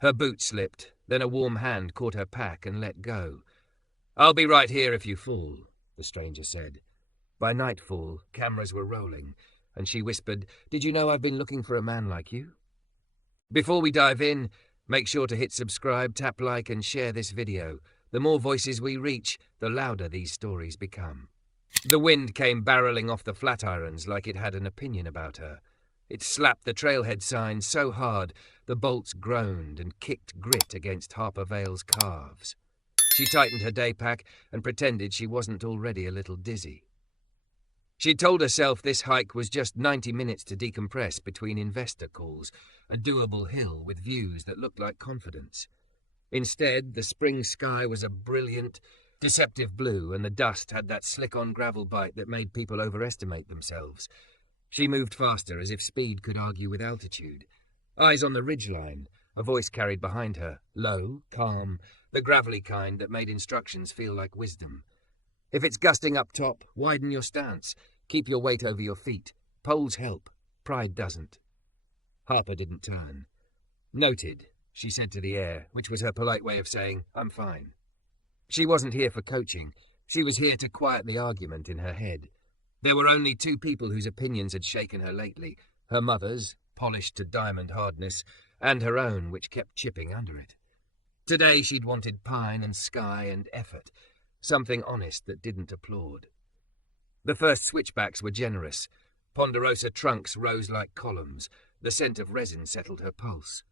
Her boot slipped, then a warm hand caught her pack and let go. "I'll be right here if you fall," the stranger said. By nightfall, cameras were rolling, and she whispered, "Did you know I've been looking for a man like you?" Before we dive in, make sure to hit subscribe, tap like, and share this video. The more voices we reach, the louder these stories become. The wind came barreling off the Flatirons like it had an opinion about her. It slapped the trailhead sign so hard, the bolts groaned and kicked grit against Harper Vale's calves. She tightened her day pack and pretended she wasn't already a little dizzy. She told herself this hike was just 90 minutes to decompress between investor calls, a doable hill with views that looked like Confidence. Instead, the spring sky was a brilliant, deceptive blue, and the dust had that slick-on gravel bite that made people overestimate themselves. She moved faster, as if speed could argue with altitude. Eyes on the ridgeline, a voice carried behind her, low, calm, the gravelly kind that made instructions feel like wisdom. If it's gusting up top, widen your stance. Keep your weight over your feet. Poles help. Pride doesn't. Harper didn't turn. "Noted," she said to the air, which was her polite way of saying, "I'm fine." She wasn't here for coaching. She was here to quiet the argument in her head. There were only two people whose opinions had shaken her lately, her mother's, polished to diamond hardness, and her own, which kept chipping under it. Today she'd wanted pine and sky and effort, something honest that didn't applaud. The first switchbacks were generous. Ponderosa trunks rose like columns. The scent of resin settled her pulse.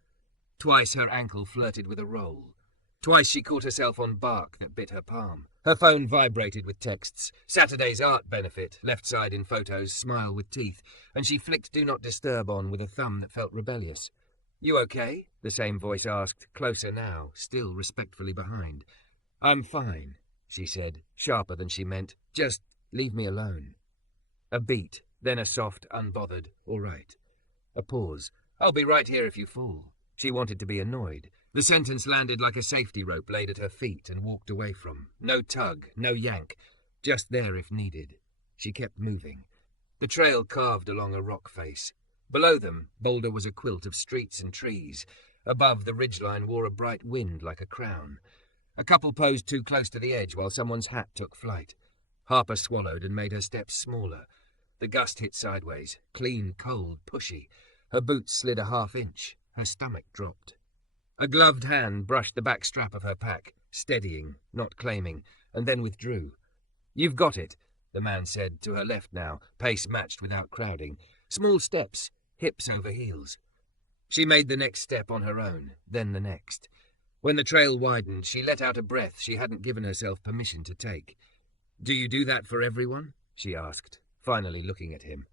Twice her ankle flirted with a roll. Twice she caught herself on bark that bit her palm. Her phone vibrated with texts. Saturday's art benefit, left side in photos, smile with teeth, and she flicked Do Not Disturb on with a thumb that felt rebellious. "You okay?" the same voice asked, closer now, still respectfully behind. "I'm fine," she said, sharper than she meant. "Just leave me alone." A beat, then a soft, unbothered, "All right." A pause. "I'll be right here if you fall." She wanted to be annoyed. The sentence landed like a safety rope laid at her feet and walked away from. No tug, no yank, just there if needed. She kept moving. The trail carved along a rock face. Below them, Boulder was a quilt of streets and trees. Above, the ridgeline wore a bright wind like a crown. A couple posed too close to the edge while someone's hat took flight. Harper swallowed and made her steps smaller. The gust hit sideways, clean, cold, pushy. Her boots slid a half-inch. Her stomach dropped. A gloved hand brushed the back strap of her pack, steadying, not claiming, and then withdrew. "You've got it," the man said, to her left now, pace matched without crowding. Small steps, hips over heels. She made the next step on her own, then the next. When the trail widened, she let out a breath she hadn't given herself permission to take. "Do you do that for everyone?" she asked, finally looking at him.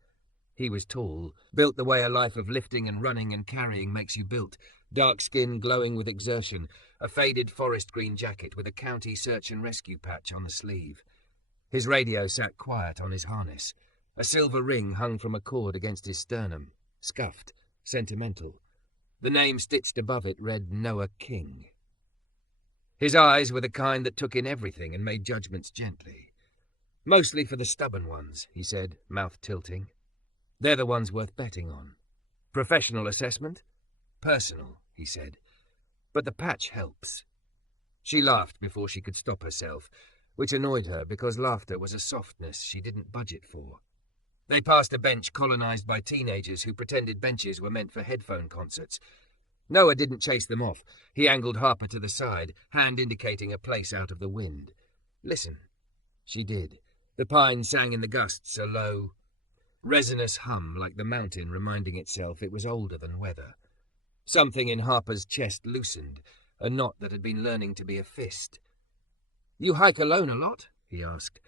He was tall, built the way a life of lifting and running and carrying makes you built, dark skin glowing with exertion, a faded forest green jacket with a county search and rescue patch on the sleeve. His radio sat quiet on his harness. A silver ring hung from a cord against his sternum, scuffed, sentimental. The name stitched above it read Noah King. His eyes were the kind that took in everything and made judgments gently. "Mostly for the stubborn ones," he said, mouth tilting. "They're the ones worth betting on." "Professional assessment?" "Personal," he said. "But the patch helps." She laughed before she could stop herself, which annoyed her because laughter was a softness she didn't budget for. They passed a bench colonized by teenagers who pretended benches were meant for headphone concerts. Noah didn't chase them off. He angled Harper to the side, hand indicating a place out of the wind. "Listen." She did. The pine sang in the gusts, a low, resinous hum like the mountain reminding itself it was older than weather. Something in Harper's chest loosened, a knot that had been learning to be a fist. "You hike alone a lot?" he asked.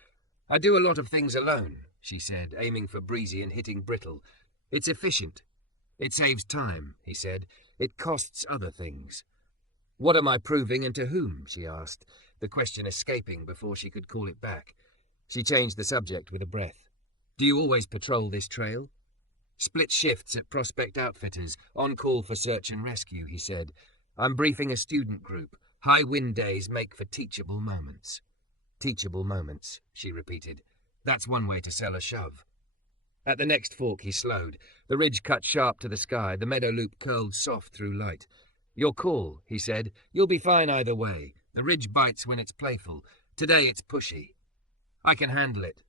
"I do a lot of things alone," she said, aiming for breezy and hitting brittle. "It's efficient." "It saves time," he said. "It costs other things." "What am I proving and to whom?" she asked, the question escaping before she could call it back. She changed the subject with a breath. "Do you always patrol this trail?" "Split shifts at Prospect Outfitters, on call for search and rescue," he said. "I'm briefing a student group. High wind days make for teachable moments." "Teachable moments," she repeated. "That's one way to sell a shove." At the next fork he slowed. The ridge cut sharp to the sky. The meadow loop curled soft through light. Your call, he said. You'll be fine either way. The ridge bites when it's playful. Today it's pushy. I can handle it,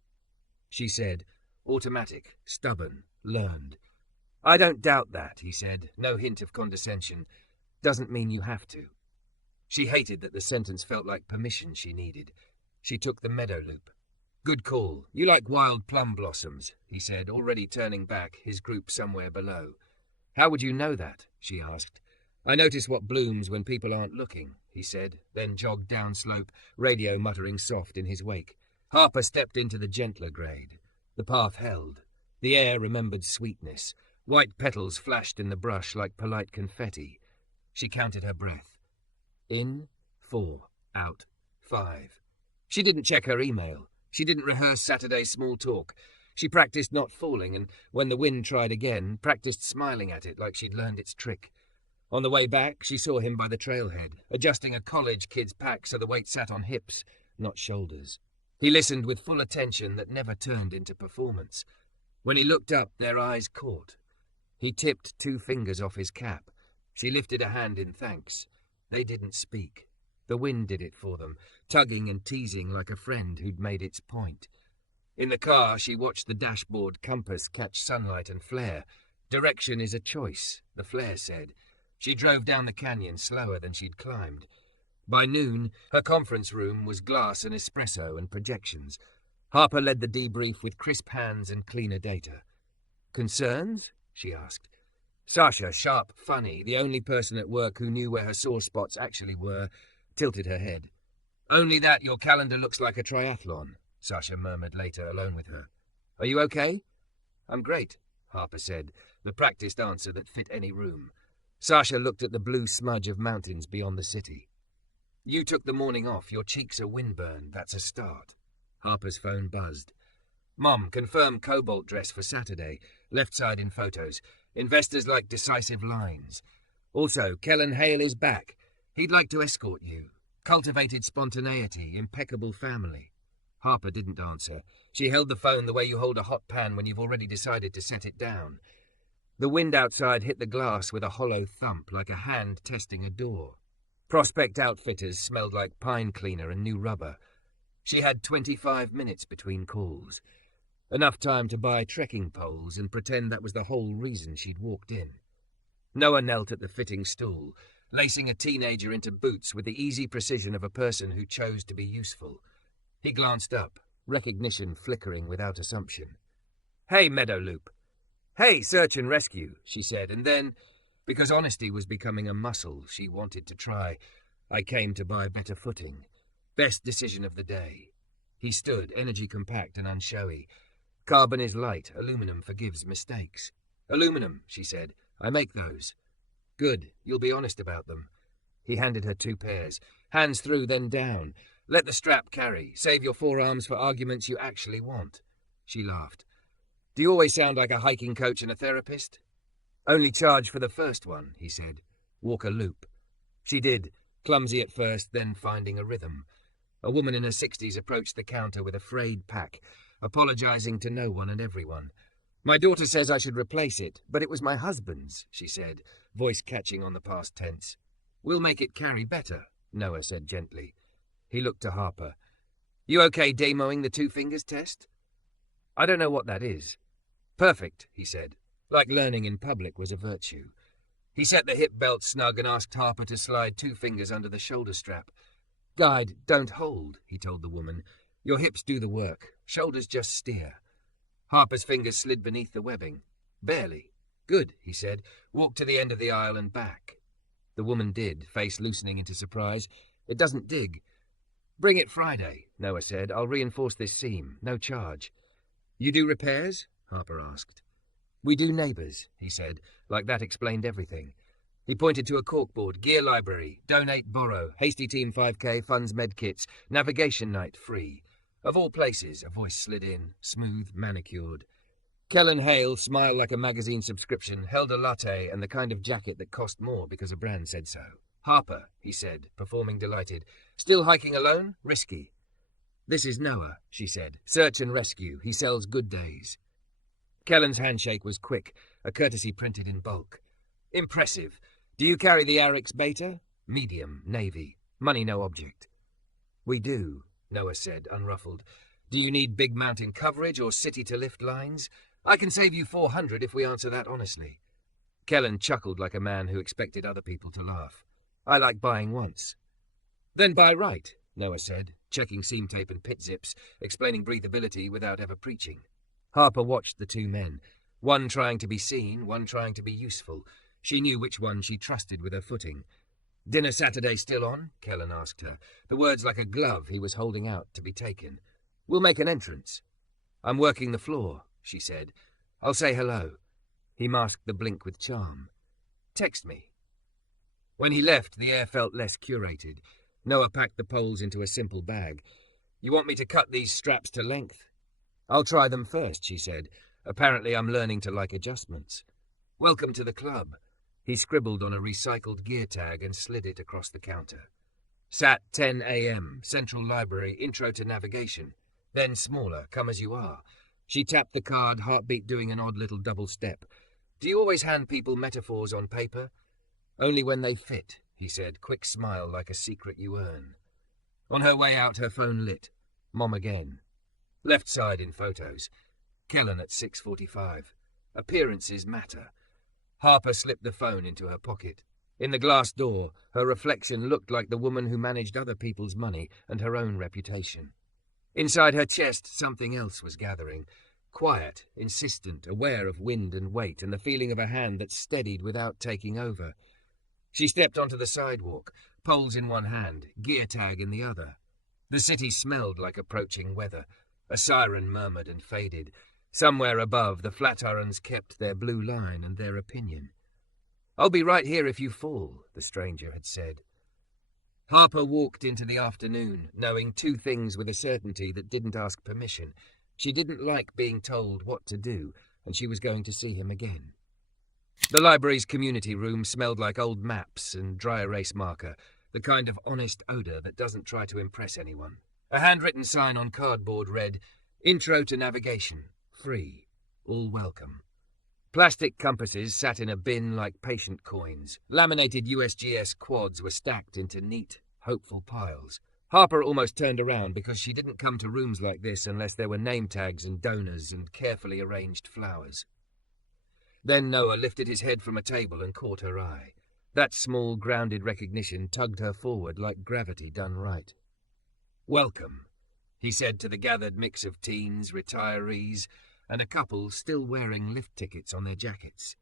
she said. Automatic, stubborn, learned. I don't doubt that, he said. No hint of condescension. Doesn't mean you have to. She hated that the sentence felt like permission she needed. She took the meadow loop. Good call. You like wild plum blossoms, he said, already turning back, his group somewhere below. How would you know that? She asked. I notice what blooms when people aren't looking, he said, then jogged downslope, radio muttering soft in his wake. Harper stepped into the gentler grade. The path held. The air remembered sweetness. White petals flashed in the brush like polite confetti. She counted her breath. In, 4, out, 5. She didn't check her email. She didn't rehearse Saturday's small talk. She practiced not falling, and when the wind tried again, practiced smiling at it like she'd learned its trick. On the way back, she saw him by the trailhead, adjusting a college kid's pack so the weight sat on hips, not shoulders. He listened with full attention that never turned into performance. When he looked up, their eyes caught. He tipped 2 fingers off his cap. She lifted a hand in thanks. They didn't speak. The wind did it for them, tugging and teasing like a friend who'd made its point. In the car, she watched the dashboard compass catch sunlight and flare. Direction is a choice, the flare said. She drove down the canyon slower than she'd climbed. By noon, her conference room was glass and espresso and projections. Harper led the debrief with crisp hands and cleaner data. Concerns? She asked. Sasha, sharp, funny, the only person at work who knew where her sore spots actually were, tilted her head. Only that your calendar looks like a triathlon, Sasha murmured later, alone with her. Are you okay? I'm great, Harper said, the practiced answer that fit any room. Sasha looked at the blue smudge of mountains beyond the city. You took the morning off. Your cheeks are windburned. That's a start. Harper's phone buzzed. Mom, confirm cobalt dress for Saturday. Left side in photos. Investors like decisive lines. Also, Kellen Hale is back. He'd like to escort you. Cultivated spontaneity, impeccable family. Harper didn't answer. She held the phone the way you hold a hot pan when you've already decided to set it down. The wind outside hit the glass with a hollow thump, like a hand testing a door. Prospect Outfitters smelled like pine cleaner and new rubber. She had 25 minutes between calls. Enough time to buy trekking poles and pretend that was the whole reason she'd walked in. Noah knelt at the fitting stool, lacing a teenager into boots with the easy precision of a person who chose to be useful. He glanced up, recognition flickering without assumption. Hey, Meadowloop. Hey, search and rescue, she said, and then, because honesty was becoming a muscle she wanted to try, I came to buy better footing. Best decision of the day. He stood, energy compact and unshowy. Carbon is light, aluminum forgives mistakes. Aluminum, she said. I make those. Good, you'll be honest about them. He handed her 2 pairs. Hands through, then down. Let the strap carry. Save your forearms for arguments you actually want. She laughed. Do you always sound like a hiking coach and a therapist? Only charge for the first one, he said. Walk a loop. She did, clumsy at first, then finding a rhythm. A woman in her 60s approached the counter with a frayed pack, apologizing to no one and everyone. My daughter says I should replace it, but it was my husband's, she said, voice catching on the past tense. We'll make it carry better, Noah said gently. He looked to Harper. You okay demoing the 2 fingers test? I don't know what that is. Perfect, he said, like learning in public was a virtue. He set the hip belt snug and asked Harper to slide 2 fingers under the shoulder strap. Guide, don't hold, he told the woman. Your hips do the work. Shoulders just steer. Harper's fingers slid beneath the webbing. Barely. Good, he said. Walk to the end of the aisle and back. The woman did, face loosening into surprise. It doesn't dig. Bring it Friday, Noah said. I'll reinforce this seam. No charge. You do repairs? Harper asked. We do neighbours, he said, like that explained everything. He pointed to a corkboard, gear library, donate, borrow, hasty team 5K, funds medkits, navigation night free. Of all places, a voice slid in, smooth, manicured. Kellen Hale smiled like a magazine subscription, held a latte and the kind of jacket that cost more because a brand said so. Harper, he said, performing delighted. Still hiking alone? Risky. This is Noah, she said. Search and rescue. He sells good days. Kellen's handshake was quick, a courtesy printed in bulk. Impressive. Do you carry the Arix Beta? Medium, navy. Money no object. We do, Noah said, unruffled. Do you need big mountain coverage or city-to-lift lines? I can save you 400 if we answer that honestly. Kellen chuckled like a man who expected other people to laugh. I like buying once. Then buy right, Noah said, checking seam tape and pit zips, explaining breathability without ever preaching. Harper watched the two men, one trying to be seen, one trying to be useful. She knew which one she trusted with her footing. Dinner Saturday still on? Kellen asked her, the words like a glove he was holding out to be taken. We'll make an entrance. I'm working the floor, she said. I'll say hello. He masked the blink with charm. Text me. When he left, the air felt less curated. Noah packed the poles into a simple bag. You want me to cut these straps to length? I'll try them first, she said. Apparently I'm learning to like adjustments. Welcome to the club. He scribbled on a recycled gear tag and slid it across the counter. Sat 10 a.m., Central Library, Intro to Navigation. Then smaller, come as you are. She tapped the card, heartbeat doing an odd little double step. Do you always hand people metaphors on paper? Only when they fit, he said, quick smile like a secret you earn. On her way out, her phone lit. Mom again. Left side in photos. Kellen at 6:45. Appearances matter. Harper slipped the phone into her pocket. In the glass door, her reflection looked like the woman who managed other people's money and her own reputation. Inside her chest, something else was gathering. Quiet, insistent, aware of wind and weight and the feeling of a hand that steadied without taking over. She stepped onto the sidewalk, poles in one hand, gear tag in the other. The city smelled like approaching weather. A siren murmured and faded. Somewhere above, the Flatirons kept their blue line and their opinion. I'll be right here if you fall, the stranger had said. Harper walked into the afternoon, knowing two things with a certainty that didn't ask permission. She didn't like being told what to do, and she was going to see him again. The library's community room smelled like old maps and dry erase marker, the kind of honest odour that doesn't try to impress anyone. A handwritten sign on cardboard read, Intro to Navigation, free, all welcome. Plastic compasses sat in a bin like patient coins. Laminated USGS quads were stacked into neat, hopeful piles. Harper almost turned around because she didn't come to rooms like this unless there were name tags and donors and carefully arranged flowers. Then Noah lifted his head from a table and caught her eye. That small, grounded recognition tugged her forward like gravity done right. Welcome, he said to the gathered mix of teens, retirees, and a couple still wearing lift tickets on their jackets.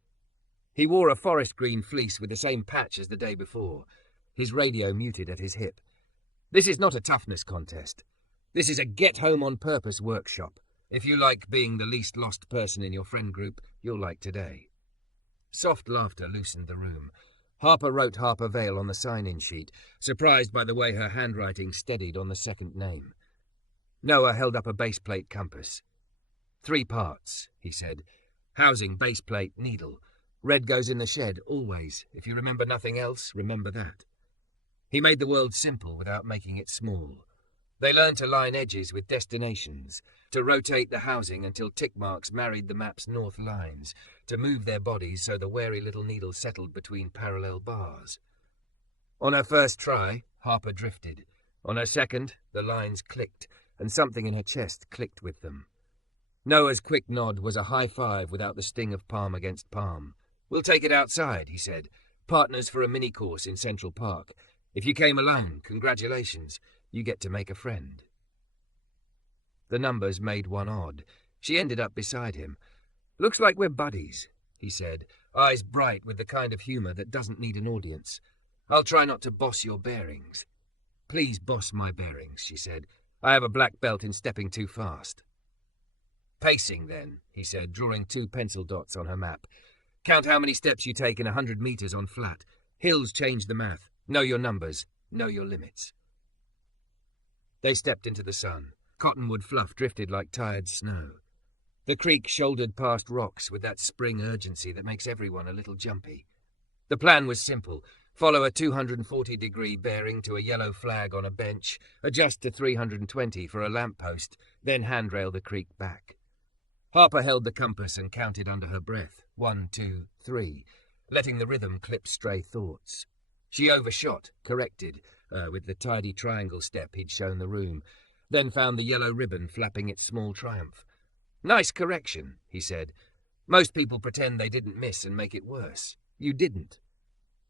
He wore a forest green fleece with the same patch as the day before, his radio muted at his hip. This is not a toughness contest. This is a get-home-on-purpose workshop. If you like being the least lost person in your friend group, you'll like today. Soft laughter loosened the room. Harper wrote Harper Vale on the sign-in sheet, surprised by the way her handwriting steadied on the second name. Noah held up a baseplate compass. 3 parts, he said. Housing, baseplate, needle. Red goes in the shed, always. If you remember nothing else, remember that. He made the world simple without making it small. They learned to line edges with destinations, to rotate the housing until tick marks married the map's north lines, to move their bodies so the wary little needle settled between parallel bars. On her first try, Harper drifted. On her second, the lines clicked, and something in her chest clicked with them. Noah's quick nod was a high five without the sting of palm against palm. We'll take it outside, he said. Partners for a mini-course in Central Park. If you came alone, congratulations. You get to make a friend. The numbers made one odd. She ended up beside him. Looks like we're buddies, he said, eyes bright with the kind of humour that doesn't need an audience. I'll try not to boss your bearings. Please boss my bearings, she said. I have a black belt in stepping too fast. Pacing, then, he said, drawing 2 pencil dots on her map. Count how many steps you take in 100 metres on flat. Hills change the math. Know your numbers. Know your limits. They stepped into the sun. Cottonwood fluff drifted like tired snow. The creek shouldered past rocks with that spring urgency that makes everyone a little jumpy. The plan was simple. Follow a 240-degree bearing to a yellow flag on a bench, adjust to 320 for a lamppost, then handrail the creek back. Harper held the compass and counted under her breath. 1, 2, 3. letting the rhythm clip stray thoughts. She overshot, corrected, with the tidy triangle step he'd shown the room, then found the yellow ribbon flapping its small triumph. "Nice correction," he said. "Most people pretend they didn't miss and make it worse. You didn't."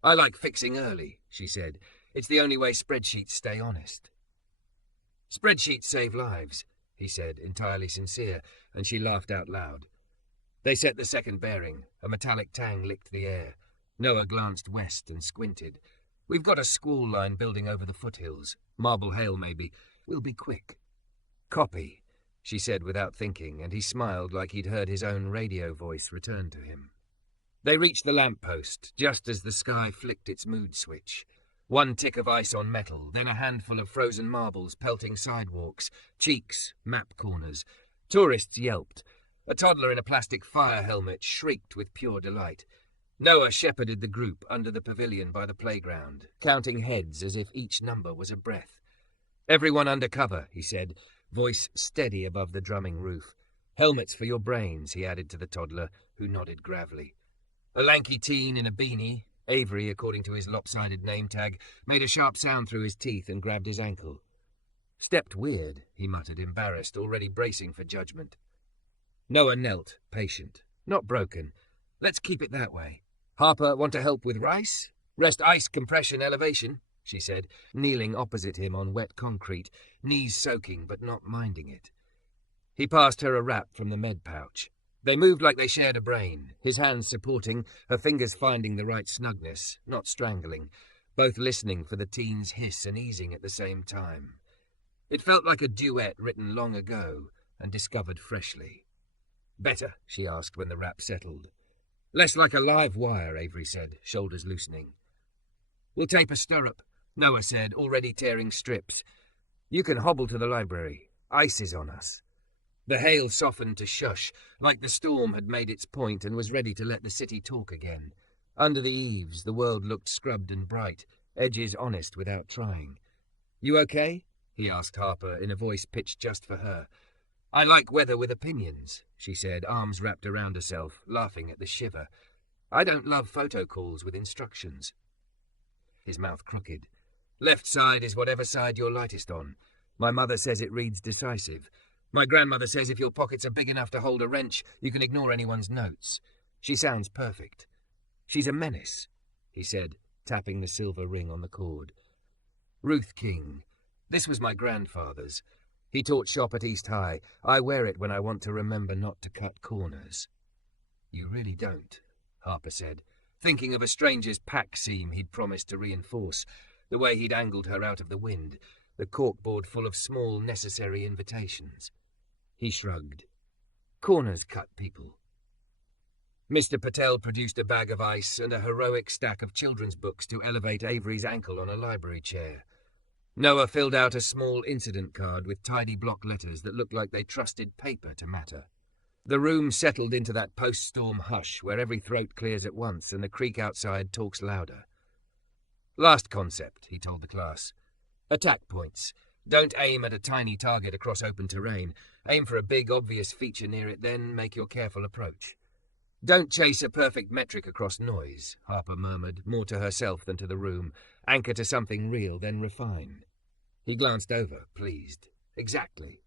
"I like fixing early," she said. "It's the only way spreadsheets stay honest." "Spreadsheets save lives," he said, entirely sincere, and she laughed out loud. They set the second bearing. A metallic tang licked the air. Noah glanced west and squinted. "We've got a squall line building over the foothills. Marble hail, maybe. We'll be quick." "Copy," she said without thinking, and he smiled like he'd heard his own radio voice return to him. They reached the lamppost, just as the sky flicked its mood switch. One tick of ice on metal, then a handful of frozen marbles pelting sidewalks, cheeks, map corners. Tourists yelped. A toddler in a plastic fire helmet shrieked with pure delight. Noah shepherded the group under the pavilion by the playground, counting heads as if each number was a breath. "Everyone under cover," he said, voice steady above the drumming roof. "Helmets for your brains," he added to the toddler, who nodded gravely. A lanky teen in a beanie, Avery according to his lopsided name tag, made a sharp sound through his teeth and grabbed his ankle. "Stepped weird," he muttered, embarrassed, already bracing for judgment. Noah knelt, patient. "Not broken. Let's keep it that way. Harper, want to help with rice? Rest ice compression elevation," she said, kneeling opposite him on wet concrete, knees soaking but not minding it. He passed her a wrap from the med pouch. They moved like they shared a brain, his hands supporting, her fingers finding the right snugness, not strangling, both listening for the teen's hiss and easing at the same time. It felt like a duet written long ago and discovered freshly. "Better?" she asked when the wrap settled. "Less like a live wire," Avery said, shoulders loosening. "We'll tape a stirrup," Noah said, already tearing strips. "You can hobble to the library. Ice is on us." The hail softened to shush, like the storm had made its point and was ready to let the city talk again. Under the eaves, the world looked scrubbed and bright, edges honest without trying. "You okay?" he asked Harper in a voice pitched just for her. "I like weather with opinions," she said, arms wrapped around herself, laughing at the shiver. "I don't love photo calls with instructions." His mouth crooked. "Left side is whatever side you're lightest on. My mother says it reads decisive. My grandmother says if your pockets are big enough to hold a wrench, you can ignore anyone's notes. She sounds perfect." "She's a menace," he said, tapping the silver ring on the cord. "Ruth King. This was my grandfather's. He taught shop at East High. I wear it when I want to remember not to cut corners." "You really don't," Harper said, thinking of a stranger's pack seam he'd promised to reinforce, the way he'd angled her out of the wind, the corkboard full of small, necessary invitations. He shrugged. "Corners cut people." Mr. Patel produced a bag of ice and a heroic stack of children's books to elevate Avery's ankle on a library chair. Noah filled out a small incident card with tidy block letters that looked like they trusted paper to matter. The room settled into that post-storm hush where every throat clears at once and the creek outside talks louder. "Last concept," he told the class. "Attack points. Don't aim at a tiny target across open terrain. Aim for a big, obvious feature near it, then make your careful approach." "Don't chase a perfect metric across noise," Harper murmured, more to herself than to the room. "Anchor to something real, then refine." He glanced over, pleased. "Exactly."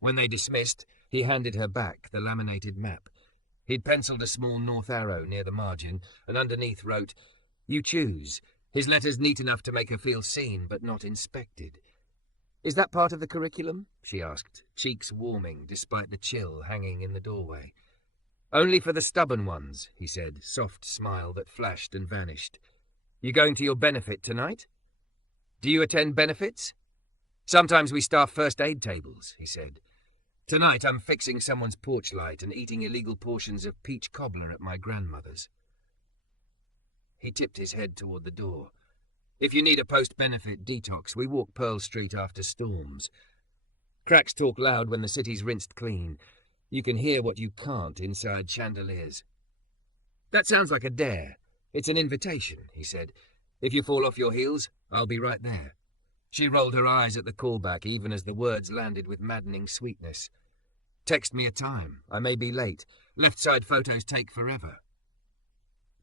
When they dismissed, he handed her back the laminated map. He'd penciled a small north arrow near the margin, and underneath wrote, "You choose." His letters neat enough to make her feel seen, but not inspected. "Is that part of the curriculum?" she asked, cheeks warming despite the chill hanging in the doorway. "Only for the stubborn ones," he said, soft smile that flashed and vanished. "You going to your benefit tonight?" "Do you attend benefits?" "Sometimes we staff first aid tables," he said. "Tonight I'm fixing someone's porch light and eating illegal portions of peach cobbler at my grandmother's." He tipped his head toward the door. "If you need a post-benefit detox, we walk Pearl Street after storms. Cracks talk loud when the city's rinsed clean. You can hear what you can't inside chandeliers." "That sounds like a dare. It's an invitation," he said. "If you fall off your heels, I'll be right there." She rolled her eyes at the callback even as the words landed with maddening sweetness. "Text me a time. I may be late. Left side photos take forever."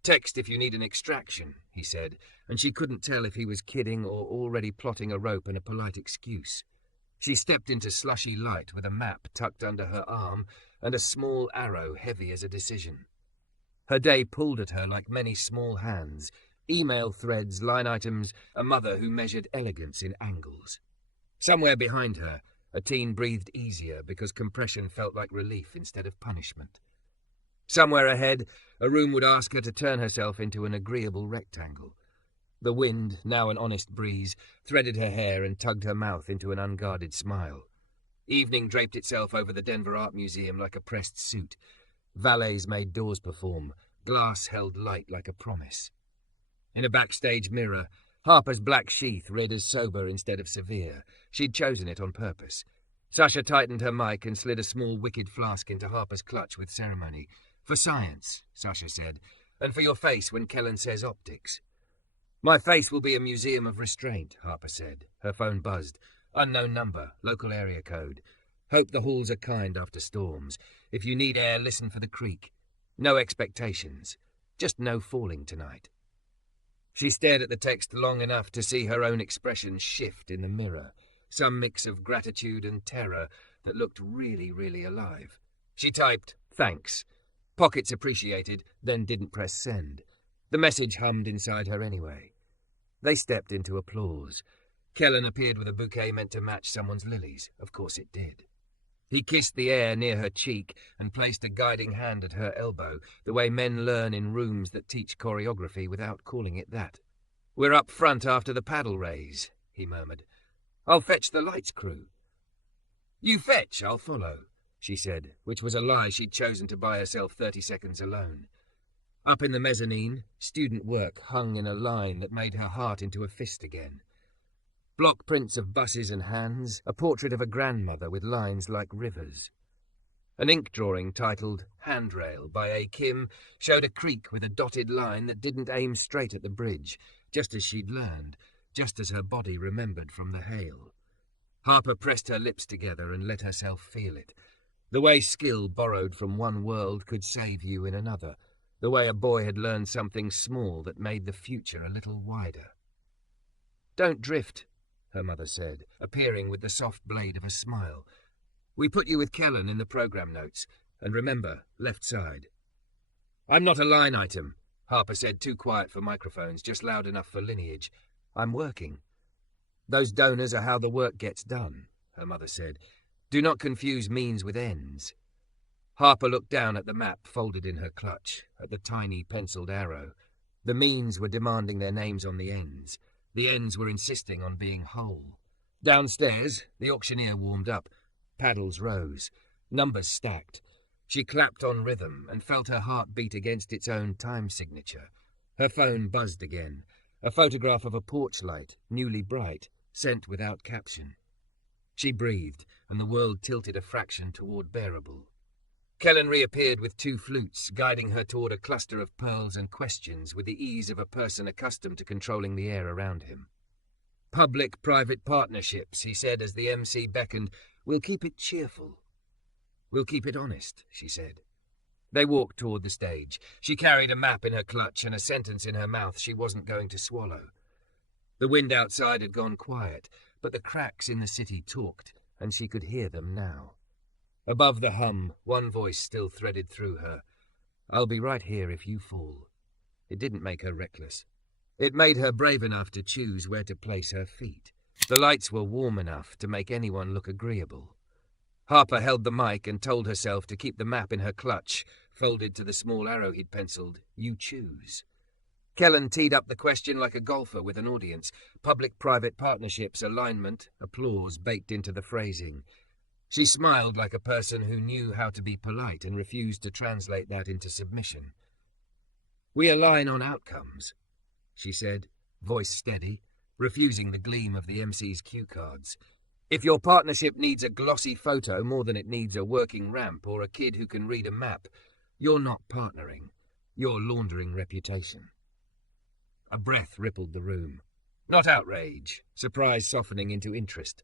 Text if you need an extraction, he said, and she couldn't tell if he was kidding or already plotting a rope and a polite excuse. She stepped into slushy light with a map tucked under her arm and a small arrow heavy as a decision. Her day pulled at her like many small hands, email threads, line items, a mother who measured elegance in angles. Somewhere behind her, a teen breathed easier because compression felt like relief instead of punishment. Somewhere ahead, a room would ask her to turn herself into an agreeable rectangle. The wind, now an honest breeze, threaded her hair and tugged her mouth into an unguarded smile. Evening draped itself over the Denver Art Museum like a pressed suit. Valets made doors perform. Glass held light like a promise. In a backstage mirror, Harper's black sheath read as sober instead of severe. She'd chosen it on purpose. Sasha tightened her mic and slid a small wicked flask into Harper's clutch with ceremony. "For science," Sasha said, "and for your face when Kellen says optics." "My face will be a museum of restraint," Harper said. Her phone buzzed. "Unknown number, local area code. Hope the halls are kind after storms. If you need air, listen for the creak. No expectations. Just no falling tonight." She stared at the text long enough to see her own expression shift in the mirror, some mix of gratitude and terror that looked really, really alive. She typed, "Thanks." Pockets appreciated, then didn't press send. The message hummed inside her anyway. They stepped into applause. Kellen appeared with a bouquet meant to match someone's lilies. Of course it did. He kissed the air near her cheek and placed a guiding hand at her elbow, the way men learn in rooms that teach choreography without calling it that. "We're up front after the paddle raise," he murmured. "I'll fetch the lights crew." "You fetch, I'll follow," she said, which was a lie she'd chosen to buy herself 30 seconds alone. Up in the mezzanine, student work hung in a line that made her heart into a fist again. Block prints of buses and hands, a portrait of a grandmother with lines like rivers. An ink drawing titled Handrail by A. Kim showed a creek with a dotted line that didn't aim straight at the bridge, just as she'd learned, just as her body remembered from the hail. Harper pressed her lips together and let herself feel it. The way skill borrowed from one world could save you in another. The way a boy had learned something small that made the future a little wider. "Don't drift," her mother said, appearing with the soft blade of a smile. "We put you with Kellen in the program notes. And remember, left side." "I'm not a line item," Harper said, too quiet for microphones, just loud enough for lineage. "I'm working." "Those donors are how the work gets done," her mother said. "Do not confuse means with ends." Harper looked down at the map folded in her clutch, at the tiny penciled arrow. The means were demanding their names on the ends. The ends were insisting on being whole. Downstairs, the auctioneer warmed up. Paddles rose. Numbers stacked. She clapped on rhythm and felt her heart beat against its own time signature. Her phone buzzed again. A photograph of a porch light, newly bright, sent without caption. She breathed, and the world tilted a fraction toward bearable. Kellen reappeared with 2 flutes, guiding her toward a cluster of pearls and questions with the ease of a person accustomed to controlling the air around him. "Public-private partnerships," he said as the MC beckoned. "We'll keep it cheerful." "We'll keep it honest," she said. They walked toward the stage. She carried a map in her clutch and a sentence in her mouth she wasn't going to swallow. The wind outside had gone quiet, but the cracks in the city talked, and she could hear them now. Above the hum, one voice still threaded through her. "I'll be right here if you fall." It didn't make her reckless. It made her brave enough to choose where to place her feet. The lights were warm enough to make anyone look agreeable. Harper held the mic and told herself to keep the map in her clutch, folded to the small arrow he'd penciled. "You choose." Kellen teed up the question like a golfer with an audience. Public-private partnerships, alignment, applause baked into the phrasing. She smiled like a person who knew how to be polite and refused to translate that into submission. "We align on outcomes," she said, voice steady, refusing the gleam of the MC's cue cards. "If your partnership needs a glossy photo more than it needs a working ramp or a kid who can read a map, you're not partnering. You're laundering reputation." A breath rippled the room. Not outrage, surprise softening into interest.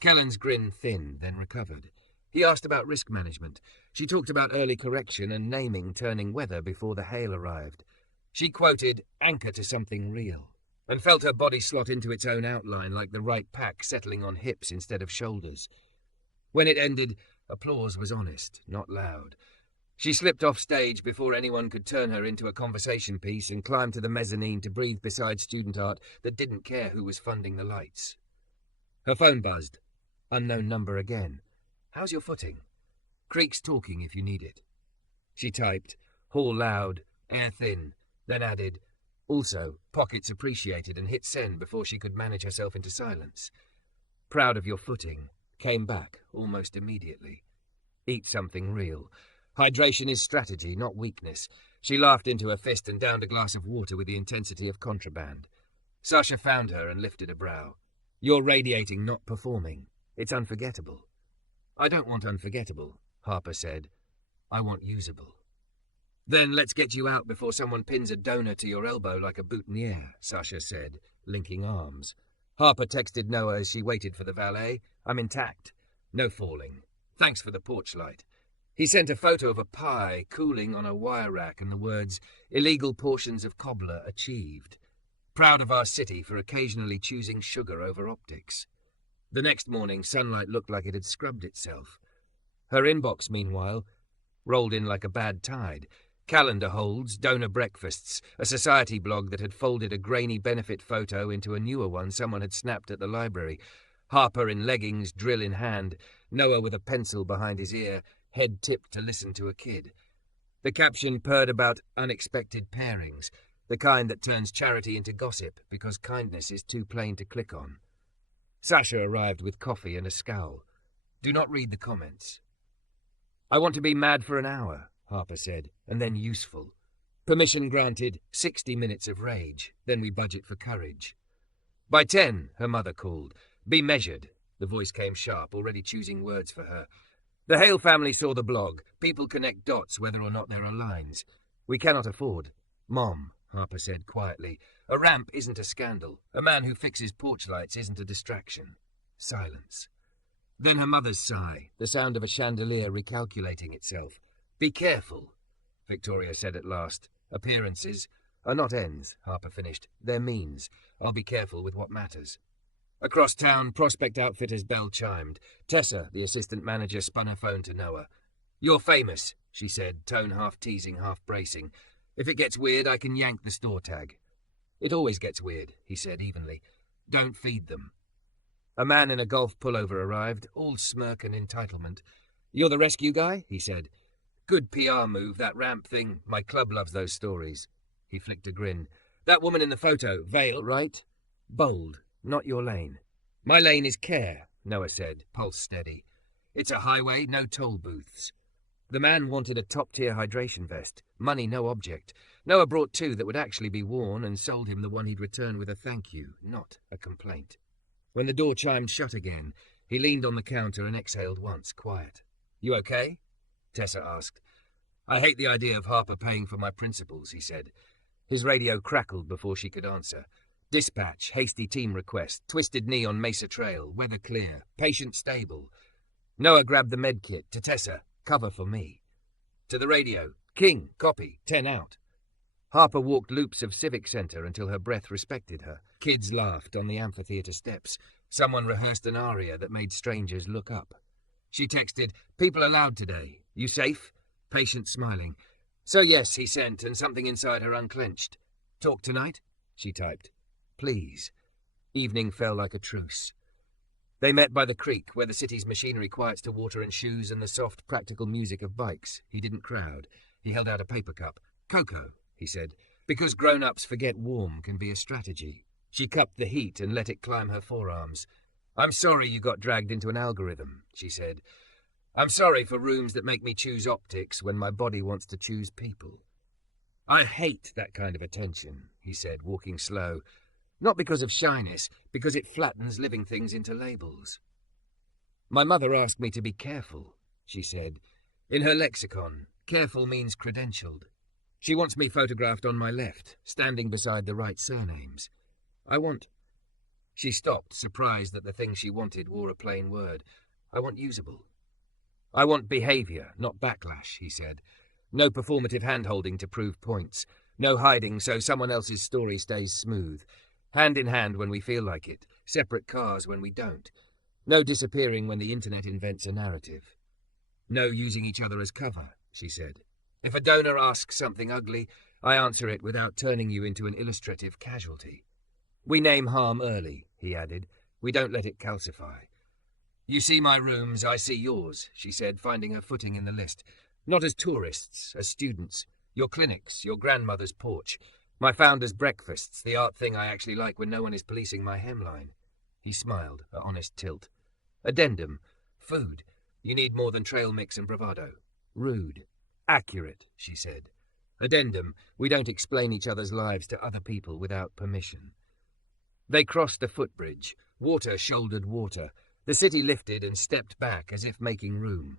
Kellen's grin thinned, then recovered. He asked about risk management. She talked about early correction and naming turning weather before the hail arrived. She quoted, "Anchor to something real," and felt her body slot into its own outline like the right pack settling on hips instead of shoulders. When it ended, applause was honest, not loud. She slipped off stage before anyone could turn her into a conversation piece and climbed to the mezzanine to breathe beside student art that didn't care who was funding the lights. Her phone buzzed. Unknown number again. "How's your footing?" "Creek's talking if you need it." She typed, "Hall loud, air thin," then added, "Also, pockets appreciated," and hit send before she could manage herself into silence. "Proud of your footing," came back almost immediately. "Eat something real. Hydration is strategy, not weakness." She laughed into her fist and downed a glass of water with the intensity of contraband. Sasha found her and lifted a brow. "You're radiating, not performing. It's unforgettable." "I don't want unforgettable," Harper said. "I want usable." "Then let's get you out before someone pins a donor to your elbow like a boutonniere," Sasha said, linking arms. Harper texted Noah as she waited for the valet. "I'm intact. No falling. Thanks for the porch light." He sent a photo of a pie cooling on a wire rack and the words, "Illegal portions of cobbler achieved. Proud of our city for occasionally choosing sugar over optics." The next morning, sunlight looked like it had scrubbed itself. Her inbox, meanwhile, rolled in like a bad tide. Calendar holds, donor breakfasts, a society blog that had folded a grainy benefit photo into a newer one someone had snapped at the library. Harper in leggings, drill in hand, Noah with a pencil behind his ear, head tipped to listen to a kid. The caption purred about unexpected pairings, the kind that turns charity into gossip because kindness is too plain to click on. Sasha arrived with coffee and a scowl. "Do not read the comments." "I want to be mad for an hour," Harper said, "and then useful. Permission granted, 60 minutes of rage, then we budget for courage." "By 10, her mother called. "Be measured." The voice came sharp, already choosing words for her. The Hale family saw the blog. People connect dots whether or not there are lines. "We cannot afford." "Mom," Harper said quietly, "a ramp isn't a scandal. A man who fixes porch lights isn't a distraction." Silence. Then her mother's sigh, the sound of a chandelier recalculating itself. "Be careful," Victoria said at last. "Appearances are not ends," Harper finished. "They're means. I'll be careful with what matters." Across town, Prospect Outfitter's bell chimed. Tessa, the assistant manager, spun her phone to Noah. "You're famous," she said, tone half teasing, half bracing. "If it gets weird, I can yank the store tag." "It always gets weird," he said evenly. "Don't feed them." A man in a golf pullover arrived, all smirk and entitlement. "You're the rescue guy?" he said. "Good PR move, that ramp thing. My club loves those stories." He flicked a grin. "That woman in the photo, Vale, right? Bold. Not your lane." "My lane is care," Noah said, pulse steady. "It's a highway, no toll booths." The man wanted a top-tier hydration vest. Money no object. Noah brought 2 that would actually be worn and sold him the one he'd return with a thank you, not a complaint. When the door chimed shut again, he leaned on the counter and exhaled once, quiet. "You okay?" Tessa asked. "I hate the idea of Harper paying for my principles," he said. His radio crackled before she could answer. "Dispatch, hasty team request, twisted knee on Mesa Trail, weather clear, patient stable." Noah grabbed the med kit. To Tessa, "Cover for me." To the radio, "King, copy, 10 out." Harper walked loops of Civic Center until her breath respected her. Kids laughed on the amphitheater steps. Someone rehearsed an aria that made strangers look up. She texted, "People are loud today. You safe?" Patient smiling. "So yes," he sent, and something inside her unclenched. "Talk tonight?" she typed. "Please." Evening fell like a truce. They met by the creek, where the city's machinery quiets to water and shoes and the soft, practical music of bikes. He didn't crowd. He held out a paper cup. "Cocoa," he said, "because grown-ups forget warm can be a strategy." She cupped the heat and let it climb her forearms. "I'm sorry you got dragged into an algorithm," she said. "I'm sorry for rooms that make me choose optics when my body wants to choose people." "I hate that kind of attention," he said, walking slow. "Not because of shyness, because it flattens living things into labels." "My mother asked me to be careful," she said. In her lexicon, careful means credentialed. She wants me photographed on my left, standing beside the right surnames. I want... She stopped, surprised that the thing she wanted wore a plain word. "I want usable." "I want behavior, not backlash," he said. "No performative hand-holding to prove points. No hiding so someone else's story stays smooth. Hand in hand when we feel like it. Separate cars when we don't. No disappearing when the internet invents a narrative. No using each other as cover, she said. If a donor asks something ugly, I answer it without turning you into an illustrative casualty. We name harm early, he added. We don't let it calcify. You see my rooms, I see yours, she said, finding her footing in the list. Not as tourists, as students. Your clinics, your grandmother's porch. My founder's breakfasts, the art thing I actually like when no one is policing my hemline. He smiled, an honest tilt. Addendum. Food. You need more than trail mix and bravado. Rude. Accurate, she said. Addendum. We don't explain each other's lives to other people without permission. They crossed the footbridge. Water shouldered water. The city lifted and stepped back as if making room.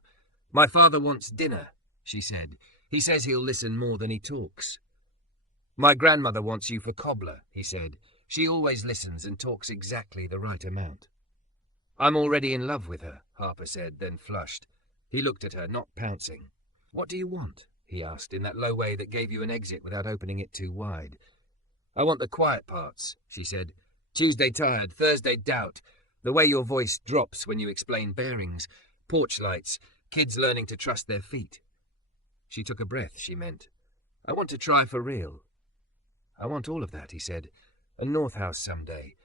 My father wants dinner, she said. He says he'll listen more than he talks. My grandmother wants you for cobbler, he said. She always listens and talks exactly the right amount. I'm already in love with her, Harper said, then flushed. He looked at her, not pouncing. What do you want? He asked, in that low way that gave you an exit without opening it too wide. I want the quiet parts, she said. Tuesday tired, Thursday doubt. The way your voice drops when you explain bearings. Porch lights, kids learning to trust their feet. She took a breath, she meant. I want to try for real. I want all of that, he said. A North House someday.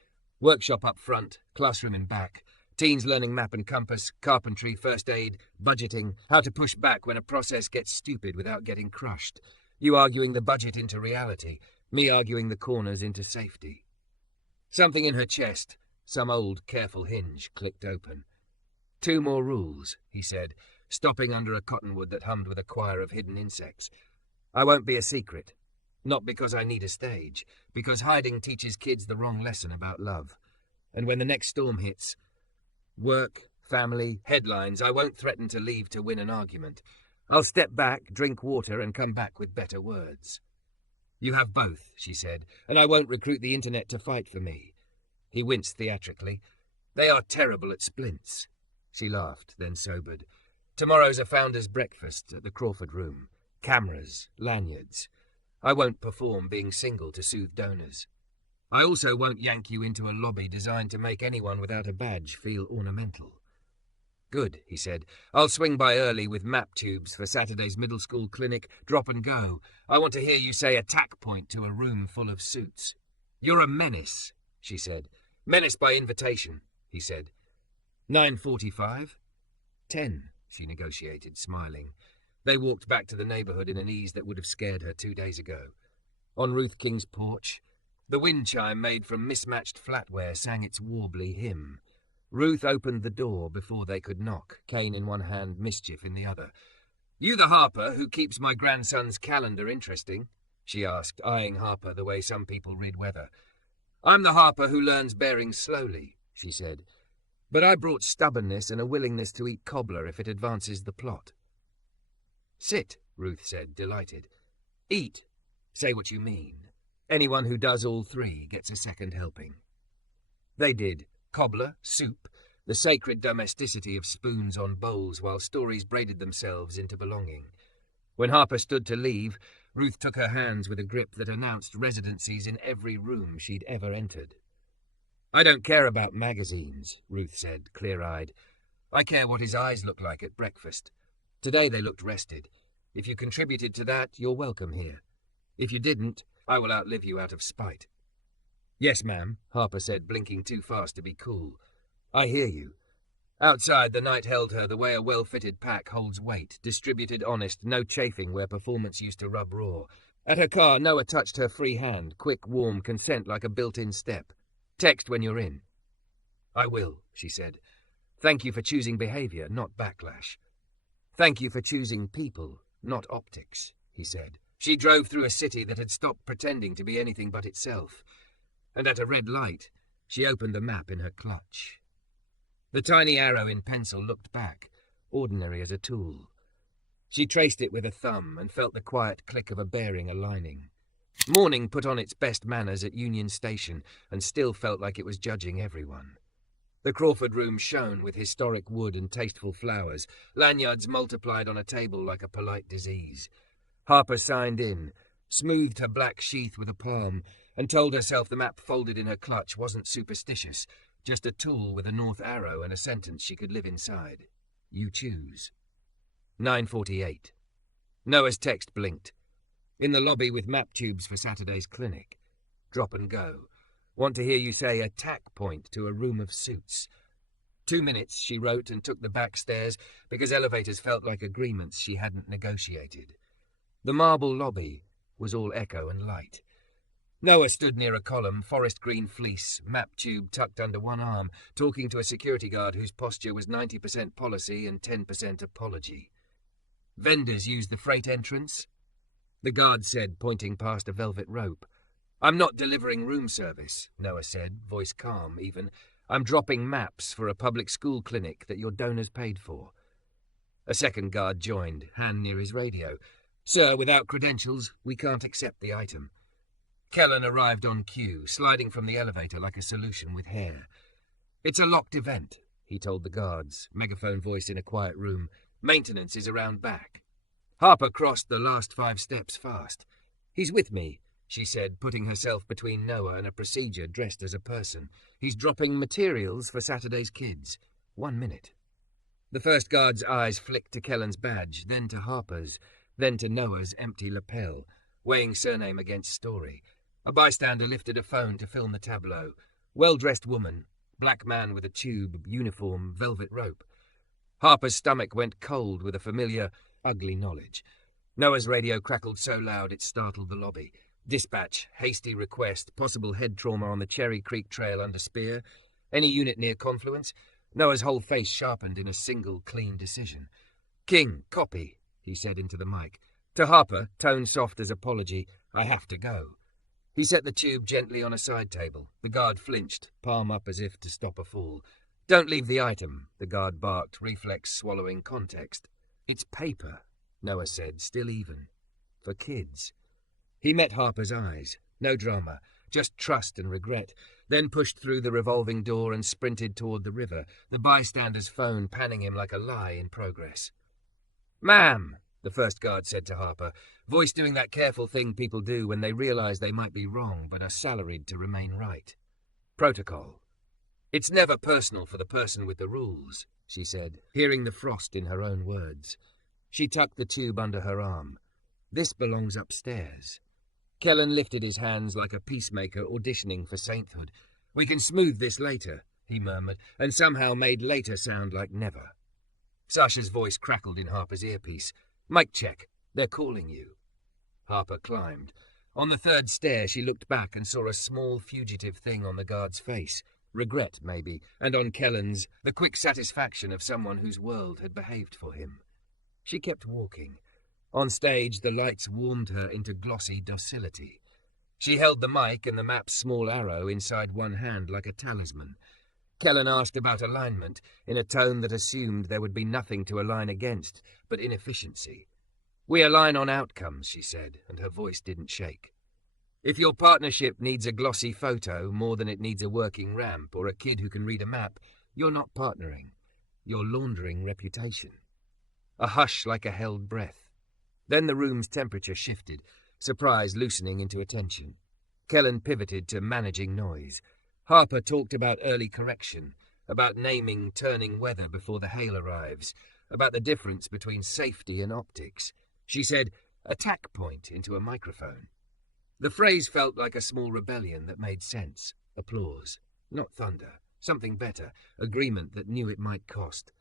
Workshop up front, classroom in back. Teens learning map and compass, carpentry, first aid, budgeting, how to push back when a process gets stupid without getting crushed. You arguing the budget into reality, me arguing the corners into safety. Something in her chest, some old, careful hinge, clicked open. 2 more rules, he said, stopping under a cottonwood that hummed with a choir of hidden insects. I won't be a secret. Not because I need a stage, because hiding teaches kids the wrong lesson about love. And when the next storm hits, work, family, headlines, I won't threaten to leave to win an argument. I'll step back, drink water, and come back with better words. You have both, she said, and I won't recruit the internet to fight for me. He winced theatrically. They are terrible at splints. She laughed, then sobered. Tomorrow's a founder's breakfast at the Crawford Room. Cameras, lanyards. I won't perform being single to soothe donors. I also won't yank you into a lobby designed to make anyone without a badge feel ornamental. Good, he said. I'll swing by early with map tubes for Saturday's middle school clinic, drop and go. I want to hear you say attack point to a room full of suits. You're a menace, she said. Menace by invitation, he said. 9:45? 10, she negotiated, smiling. They walked back to the neighborhood in an ease that would have scared her 2 days ago. On Ruth King's porch, the wind chime made from mismatched flatware sang its warbly hymn. Ruth opened the door before they could knock, cane in one hand, mischief in the other. You the Harper who keeps my grandson's calendar interesting? She asked, eyeing Harper the way some people read weather. I'm the Harper who learns bearings slowly, she said. But I brought stubbornness and a willingness to eat cobbler if it advances the plot. Sit, Ruth said, delighted. Eat. Say what you mean. Anyone who does all 3 gets a second helping. They did. Cobbler, soup, the sacred domesticity of spoons on bowls while stories braided themselves into belonging. When Harper stood to leave, Ruth took her hands with a grip that announced residencies in every room she'd ever entered. I don't care about magazines, Ruth said, clear-eyed. I care what his eyes look like at breakfast. Today they looked rested. If you contributed to that, you're welcome here. If you didn't, I will outlive you out of spite. Yes, ma'am, Harper said, blinking too fast to be cool. I hear you. Outside, the night held her the way a well-fitted pack holds weight, distributed honest, no chafing where performance used to rub raw. At her car, Noah touched her free hand, quick, warm, consent like a built-in step. Text when you're in. I will, she said. Thank you for choosing behavior, not backlash. Thank you for choosing people, not optics, he said. She drove through a city that had stopped pretending to be anything but itself. And at a red light, she opened the map in her clutch. The tiny arrow in pencil looked back, ordinary as a tool. She traced it with a thumb and felt the quiet click of a bearing aligning. Morning put on its best manners at Union Station and still felt like it was judging everyone. The Crawford Room shone with historic wood and tasteful flowers, lanyards multiplied on a table like a polite disease. Harper signed in, smoothed her black sheath with a palm, and told herself the map folded in her clutch wasn't superstitious, just a tool with a north arrow and a sentence she could live inside. You choose. 9:48. Noah's text blinked. In the lobby with map tubes for Saturday's clinic. Drop and go. Want to hear you say attack point to a room of suits. 2 minutes, she wrote, and took the back stairs because elevators felt like agreements she hadn't negotiated. The marble lobby was all echo and light. Noah stood near a column, forest green fleece, map tube tucked under one arm, talking to a security guard whose posture was 90% policy and 10% apology. Vendors use the freight entrance? The guard said, pointing past a velvet rope. I'm not delivering room service, Noah said, voice calm even. I'm dropping maps for a public school clinic that your donors paid for. A second guard joined, hand near his radio. Sir, without credentials, we can't accept the item. Kellen arrived on cue, sliding from the elevator like a solution with hair. It's a locked event, he told the guards, megaphone voice in a quiet room. Maintenance is around back. Harper crossed the last 5 steps fast. He's with me, she said, putting herself between Noah and a procedure dressed as a person. He's dropping materials for Saturday's kids. 1 minute. The first guard's eyes flicked to Kellen's badge, then to Harper's, then to Noah's empty lapel, weighing surname against story. A bystander lifted a phone to film the tableau. Well-dressed woman, black man with a tube, uniform, velvet rope. Harper's stomach went cold with a familiar, ugly knowledge. Noah's radio crackled so loud it startled the lobby. Dispatch, hasty request, possible head trauma on the Cherry Creek Trail under Spear. Any unit near Confluence? Noah's whole face sharpened in a single, clean decision. King, copy, he said into the mic. To Harper, tone soft as apology, I have to go. He set the tube gently on a side table. The guard flinched, palm up as if to stop a fall. Don't leave the item, the guard barked, reflex swallowing context. It's paper, Noah said, still even. For kids. He met Harper's eyes. No drama, just trust and regret, then pushed through the revolving door and sprinted toward the river, the bystander's phone panning him like a lie in progress. Ma'am, the first guard said to Harper, voice doing that careful thing people do when they realize they might be wrong but are salaried to remain right. Protocol. It's never personal for the person with the rules, she said, hearing the frost in her own words. She tucked the tube under her arm. This belongs upstairs. Kellen lifted his hands like a peacemaker auditioning for sainthood. We can smooth this later, he murmured, and somehow made later sound like never. Sasha's voice crackled in Harper's earpiece. Mic check. They're calling you. Harper climbed. On the 3rd stair, she looked back and saw a small fugitive thing on the guard's face. Regret, maybe, and on Kellen's, the quick satisfaction of someone whose world had behaved for him. She kept walking. On stage, the lights warmed her into glossy docility. She held the mic and the map's small arrow inside one hand like a talisman. Kellen asked about alignment, in a tone that assumed there would be nothing to align against, but inefficiency. We align on outcomes, she said, and her voice didn't shake. If your partnership needs a glossy photo more than it needs a working ramp or a kid who can read a map, you're not partnering. You're laundering reputation. A hush like a held breath. Then the room's temperature shifted, surprise loosening into attention. Kellen pivoted to managing noise. Harper talked about early correction, about naming turning weather before the hail arrives, about the difference between safety and optics. She said, attack point into a microphone. The phrase felt like a small rebellion that made sense. Applause. Not thunder. Something better. Agreement that knew it might cost.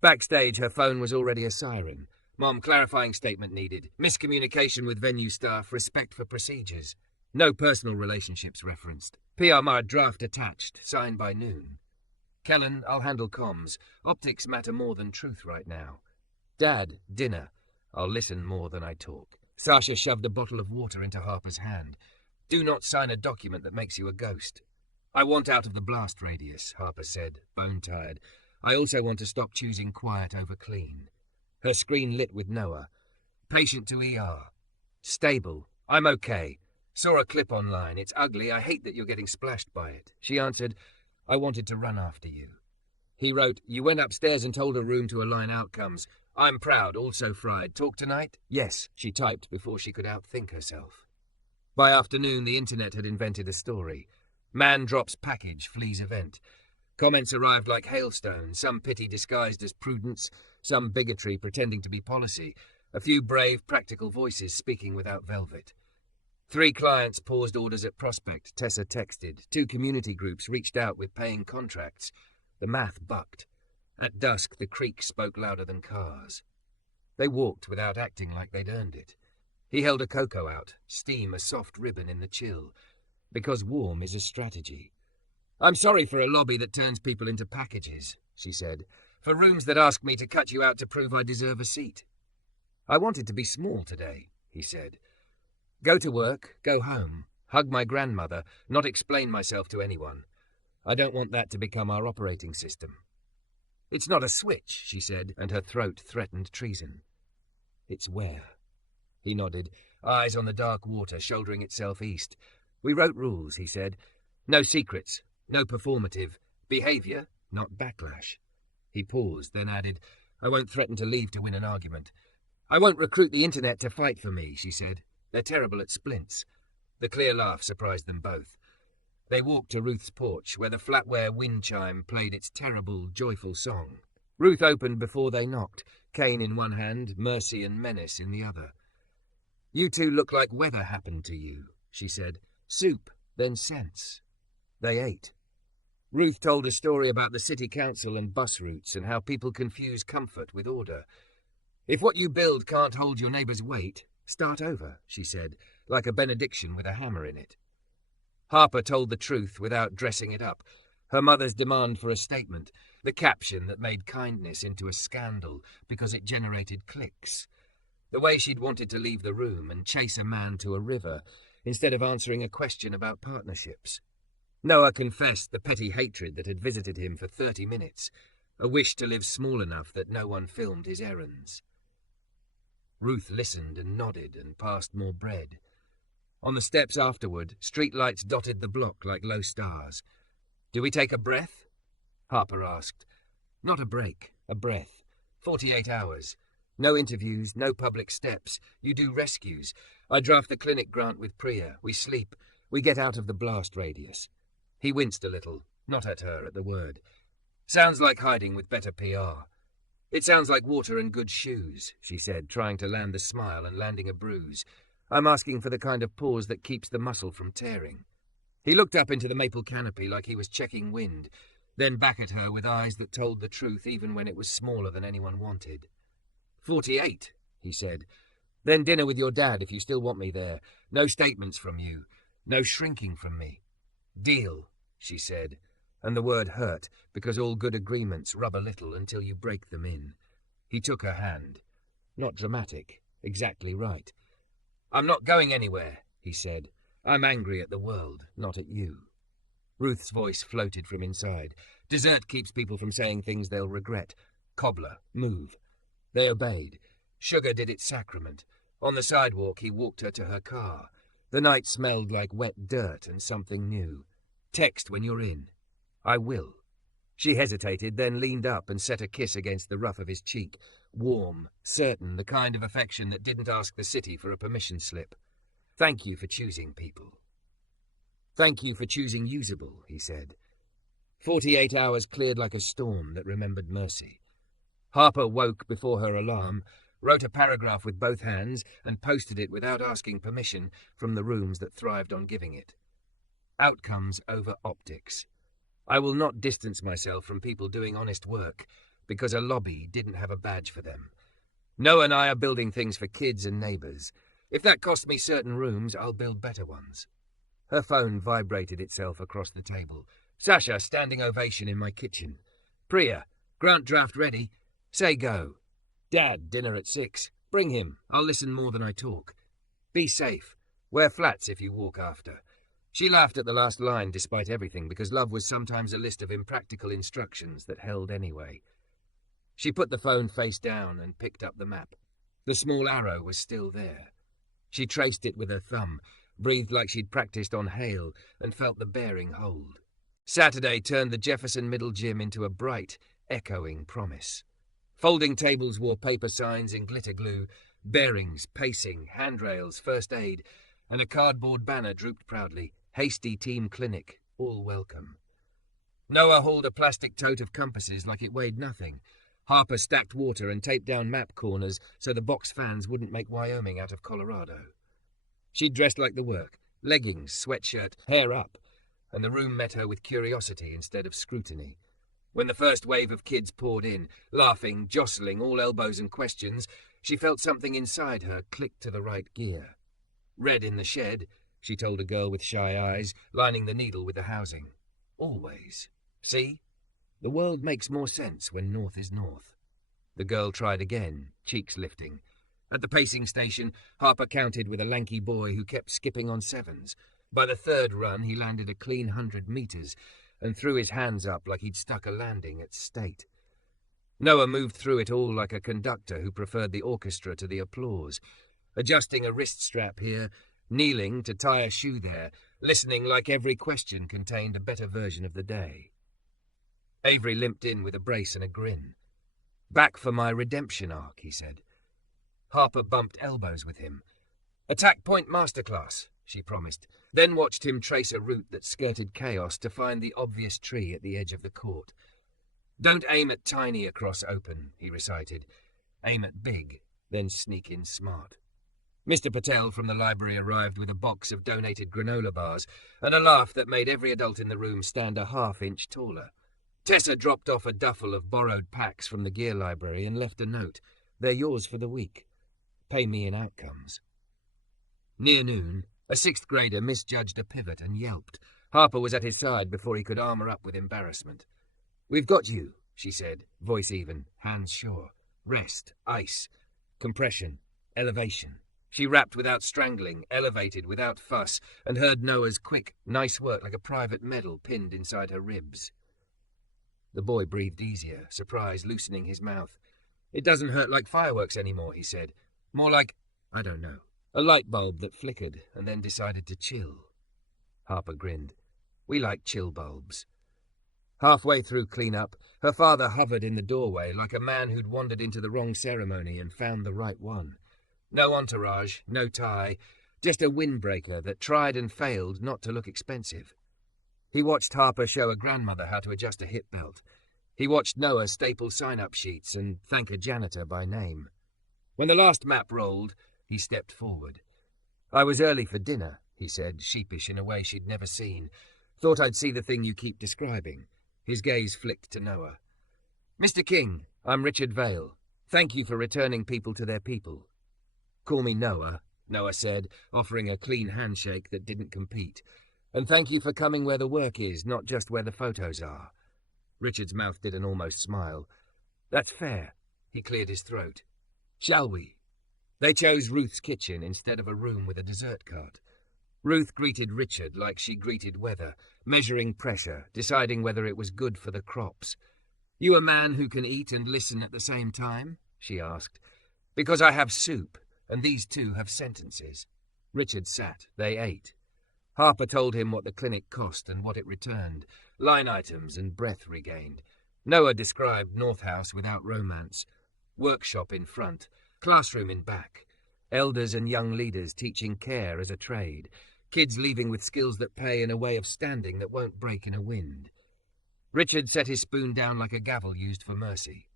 Backstage, her phone was already a siren. Mom, clarifying statement needed. Miscommunication with venue staff. Respect for procedures. No personal relationships referenced. PRMR draft attached. Signed by noon. Kellen, I'll handle comms. Optics matter more than truth right now. Dad, dinner. I'll listen more than I talk. Sasha shoved a bottle of water into Harper's hand. Do not sign a document that makes you a ghost. I want out of the blast radius, Harper said, bone-tired. I also want to stop choosing quiet over clean. Her screen lit with Noah. Patient to ER. Stable. I'm okay. Saw a clip online. It's ugly. I hate that you're getting splashed by it. She answered, I wanted to run after you. He wrote, you went upstairs and told a room to align outcomes. I'm proud, also fried. Talk tonight? Yes, she typed before she could outthink herself. By afternoon, the internet had invented a story. Man drops package, flees event. Comments arrived like hailstones, some pity disguised as prudence, some bigotry pretending to be policy, a few brave, practical voices speaking without velvet. 3 clients paused orders at Prospect, Tessa texted. 2 community groups reached out with paying contracts. The math bucked. At dusk, the creak spoke louder than cars. They walked without acting like they'd earned it. He held a cocoa out, steam a soft ribbon in the chill. Because warm is a strategy. "I'm sorry for a lobby that turns people into packages," she said. "For rooms that ask me to cut you out to prove I deserve a seat." "I wanted to be small today," he said. "Go to work, go home, hug my grandmother, not explain myself to anyone. I don't want that to become our operating system." "It's not a switch," she said, and her throat threatened treason. "It's where." He nodded, eyes on the dark water shouldering itself east. "We wrote rules," he said. "No secrets, no performative. Behavior, not backlash." He paused, then added, "I won't threaten to leave to win an argument." "I won't recruit the internet to fight for me," she said. "They're terrible at splints." The clear laugh surprised them both. They walked to Ruth's porch, where the flatware wind chime played its terrible, joyful song. Ruth opened before they knocked, cane in one hand, mercy and menace in the other. "You two look like weather happened to you," she said. "Soup, then sense." They ate. Ruth told a story about the city council and bus routes and how people confuse comfort with order. "If what you build can't hold your neighbour's weight, start over," she said, like a benediction with a hammer in it. Harper told the truth without dressing it up. Her mother's demand for a statement, the caption that made kindness into a scandal because it generated clicks. The way she'd wanted to leave the room and chase a man to a river instead of answering a question about partnerships. Noah confessed the petty hatred that had visited him for 30 minutes, a wish to live small enough that no one filmed his errands. Ruth listened and nodded and passed more bread. On the steps afterward, streetlights dotted the block like low stars. "Do we take a breath?" Harper asked. "Not a break, a breath. 48 hours. No interviews, no public steps. You do rescues. I draft the clinic grant with Priya. We sleep. We get out of the blast radius." He winced a little, not at her, at the word. "Sounds like hiding with better PR." "It sounds like water and good shoes," she said, trying to land the smile and landing a bruise. "I'm asking for the kind of pause that keeps the muscle from tearing." He looked up into the maple canopy like he was checking wind, then back at her with eyes that told the truth even when it was smaller than anyone wanted. 48, he said. "Then dinner with your dad if you still want me there. No statements from you. No shrinking from me." "Deal," she said, and the word hurt because all good agreements rub a little until you break them in. He took her hand. Not dramatic, exactly right. "I'm not going anywhere," he said. "I'm angry at the world, not at you." Ruth's voice floated from inside. "Dessert keeps people from saying things they'll regret. Cobbler, move." They obeyed. Sugar did its sacrament. On the sidewalk, he walked her to her car. The night smelled like wet dirt and something new. "Text when you're in." "I will." She hesitated, then leaned up and set a kiss against the rough of his cheek. Warm, certain, the kind of affection that didn't ask the city for a permission slip. "Thank you for choosing people." "Thank you for choosing usable," he said. 48 hours cleared like a storm that remembered mercy. Harper woke before her alarm, wrote a paragraph with both hands, and posted it without asking permission from the rooms that thrived on giving it. Outcomes over optics. I will not distance myself from people doing honest work because a lobby didn't have a badge for them. Noah and I are building things for kids and neighbours. If that costs me certain rooms, I'll build better ones. Her phone vibrated itself across the table. "Sasha, standing ovation in my kitchen. Priya, grant draft ready. Say go. Dad, dinner at 6. Bring him. I'll listen more than I talk. Be safe. Wear flats if you walk after." She laughed at the last line despite everything, because love was sometimes a list of impractical instructions that held anyway. She put the phone face down and picked up the map. The small arrow was still there. She traced it with her thumb, breathed like she'd practiced on hail, and felt the bearing hold. Saturday turned the Jefferson Middle Gym into a bright, echoing promise. Folding tables wore paper signs in glitter glue, bearings, pacing, handrails, first aid, and a cardboard banner drooped proudly. Hasty Team Clinic, all welcome. Noah hauled a plastic tote of compasses like it weighed nothing. Harper stacked water and taped down map corners so the box fans wouldn't make Wyoming out of Colorado. She'd dressed like the work, leggings, sweatshirt, hair up, and the room met her with curiosity instead of scrutiny. When the first wave of kids poured in, laughing, jostling, all elbows and questions, she felt something inside her click to the right gear. Red in the shed, she told a girl with shy eyes, lining the needle with the housing. Always. See? The world makes more sense when north is north. The girl tried again, cheeks lifting. At the pacing station, Harper counted with a lanky boy who kept skipping on sevens. By the third run, he landed a clean 100 meters and threw his hands up like he'd stuck a landing at state. Noah moved through it all like a conductor who preferred the orchestra to the applause, adjusting a wrist strap here, kneeling to tie a shoe there, listening like every question contained a better version of the day. Avery limped in with a brace and a grin. "Back for my redemption arc," he said. Harper bumped elbows with him. "Attack point masterclass," she promised, then watched him trace a route that skirted chaos to find the obvious tree at the edge of the court. "Don't aim at tiny across open," he recited. "Aim at big, then sneak in smart." Mr. Patel from the library arrived with a box of donated granola bars and a laugh that made every adult in the room stand a half-inch taller. Tessa dropped off a duffel of borrowed packs from the gear library and left a note. "They're yours for the week. Pay me in outcomes." Near noon, a sixth grader misjudged a pivot and yelped. Harper was at his side before he could armor up with embarrassment. "We've got you," she said, voice even, hands sure. "Rest, ice, compression, elevation." She rapped without strangling, elevated without fuss, and heard Noah's quick, nice work like a private medal pinned inside her ribs. The boy breathed easier, surprise loosening his mouth. "It doesn't hurt like fireworks anymore," he said. "More like, I don't know, a light bulb that flickered and then decided to chill." Harper grinned. "We like chill bulbs." Halfway through clean-up, her father hovered in the doorway like a man who'd wandered into the wrong ceremony and found the right one. No entourage, no tie, just a windbreaker that tried and failed not to look expensive. He watched Harper show a grandmother how to adjust a hip belt. He watched Noah staple sign-up sheets and thank a janitor by name. When the last map rolled, he stepped forward. "I was early for dinner," he said, sheepish in a way she'd never seen. "Thought I'd see the thing you keep describing." His gaze flicked to Noah. "Mr. King, I'm Richard Vale. Thank you for returning people to their people." "Call me Noah," Noah said, offering a clean handshake that didn't compete. "And thank you for coming where the work is, not just where the photos are." Richard's mouth did an almost smile. "That's fair." He cleared his throat. "Shall we?" They chose Ruth's kitchen instead of a room with a dessert cart. Ruth greeted Richard like she greeted weather, measuring pressure, deciding whether it was good for the crops. "You a man who can eat and listen at the same time?" she asked. "Because I have soup, and these two have sentences." Richard sat. They ate. Harper told him what the clinic cost and what it returned, line items and breath regained. Noah described North House without romance. Workshop in front, classroom in back. Elders and young leaders teaching care as a trade. Kids leaving with skills that pay in a way of standing that won't break in a wind. Richard set his spoon down like a gavel used for mercy.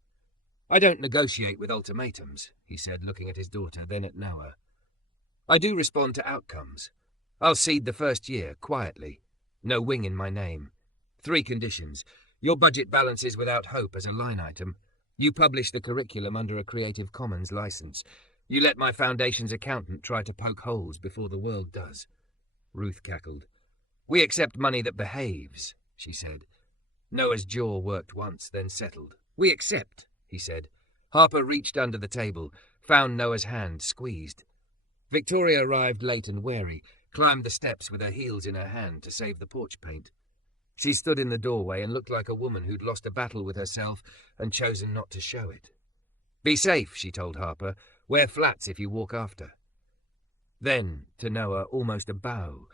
"I don't negotiate with ultimatums," he said, looking at his daughter, then at Noah. "I do respond to outcomes. I'll seed the first year, quietly. No wing in my name. 3 conditions. Your budget balances without hope as a line item. You publish the curriculum under a Creative Commons license. You let my foundation's accountant try to poke holes before the world does." Ruth cackled. "We accept money that behaves," she said. Noah's jaw worked once, then settled. "We accept," he said. Harper reached under the table, found Noah's hand, squeezed. Victoria arrived late and wary, climbed the steps with her heels in her hand to save the porch paint. She stood in the doorway and looked like a woman who'd lost a battle with herself and chosen not to show it. "Be safe," she told Harper. "Wear flats if you walk after." Then, to Noah, almost a bow.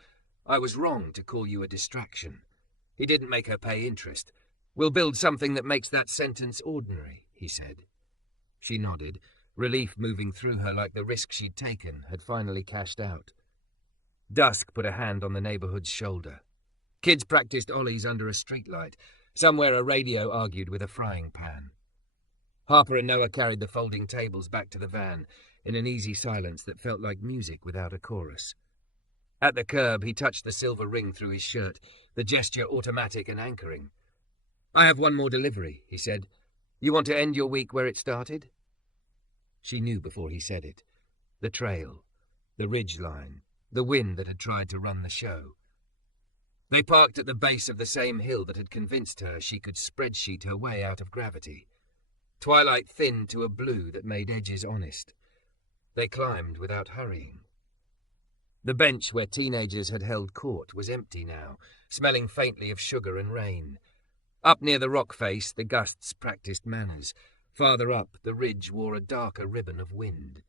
"I was wrong to call you a distraction." He didn't make her pay interest. "We'll build something that makes that sentence ordinary," he said. She nodded, relief moving through her like the risk she'd taken had finally cashed out. Dusk put a hand on the neighborhood's shoulder. Kids practiced ollies under a streetlight. Somewhere a radio argued with a frying pan. Harper and Noah carried the folding tables back to the van in an easy silence that felt like music without a chorus. At the curb, he touched the silver ring through his shirt, the gesture automatic and anchoring. "I have one more delivery," he said. "You want to end your week where it started?" She knew before he said it. The trail, the ridge line, the wind that had tried to run the show. They parked at the base of the same hill that had convinced her she could spreadsheet her way out of gravity. Twilight thinned to a blue that made edges honest. They climbed without hurrying. The bench where teenagers had held court was empty now, smelling faintly of sugar and rain. Up near the rock face, the gusts practiced manners. Farther up, the ridge wore a darker ribbon of wind.